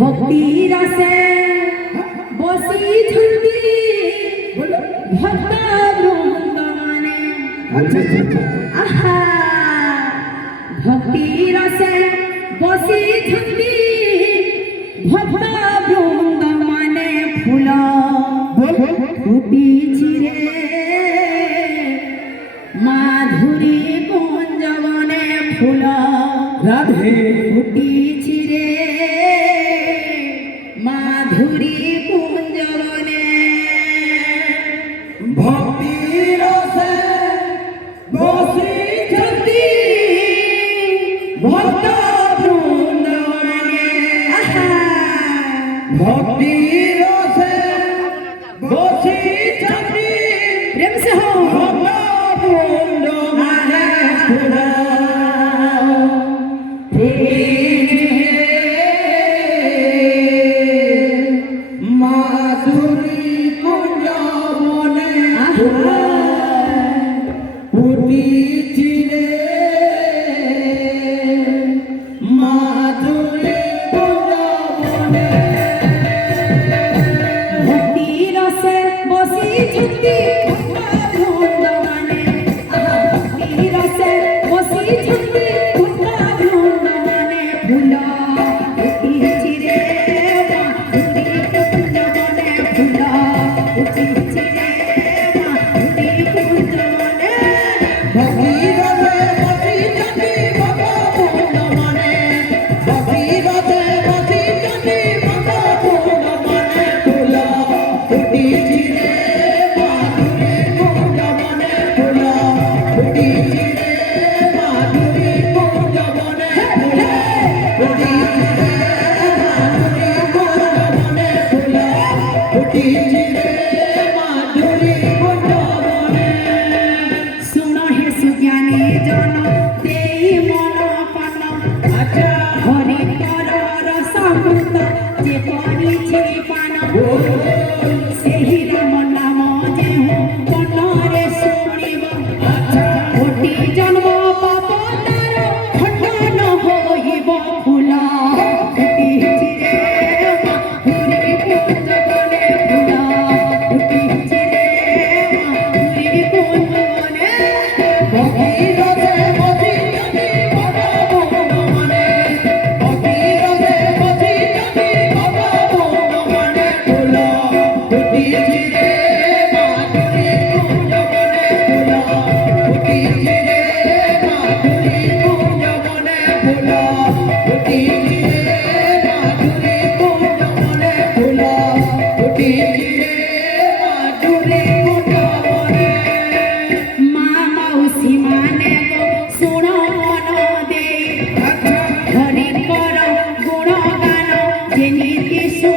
ভক্তি রসে বসি ঝুঁটি ভক্ত বৃন্দ মানে আহা ভক্তি রসে বসি ঝুঁটি ভক্ত বৃন্দ মানে ফুল ফুটিছি রে মাধুরী কুঞ্জবনে ফুল রাধে ফুটিছি রে মাধুরী কুঞ্জবনে ভক্তি রসে বসিছন্তি ভক্ত বৃন্দবনে ভক্তি রসে বসিছন্তি प्रेम से हो ভক্ত বৃন্দবনে মাধুরী কুঞ্জবনে ফুটিছি রে মাধুরী কুঞ্জবনে ভক্তি রসে বসি ঝুঁকি ভক্ত বৃন্দবনে ভক্তি রসে বসি ঝুঁকি ভক্ত বৃন্দবনে ফুল ফুটিছি রে মাধুরী কুঞ্জবনে ফুল ফুটিছি রে মাধুরী কুঞ্জবনে ভক্তি রসে বসিছন্তি ভক্ত বৃন্দবনে ভক্তি রসে বসিছন্তি ভক্ত বৃন্দবনে ফুল ফুটিছি রে মাধুরী কুঞ্জবনে ফুল ফুটিছি রে মাধুরী কুঞ্জবনে ফুল ফুটিছি রে মাধুরী কুঞ্জবনে ফুল ফুটিছি রে মাধুরী কুঞ্জবনে শুণ হে সুজ্ঞানী জন দেই মন পান আচ্ছা হরি কর রসামৃত যে করিছি পান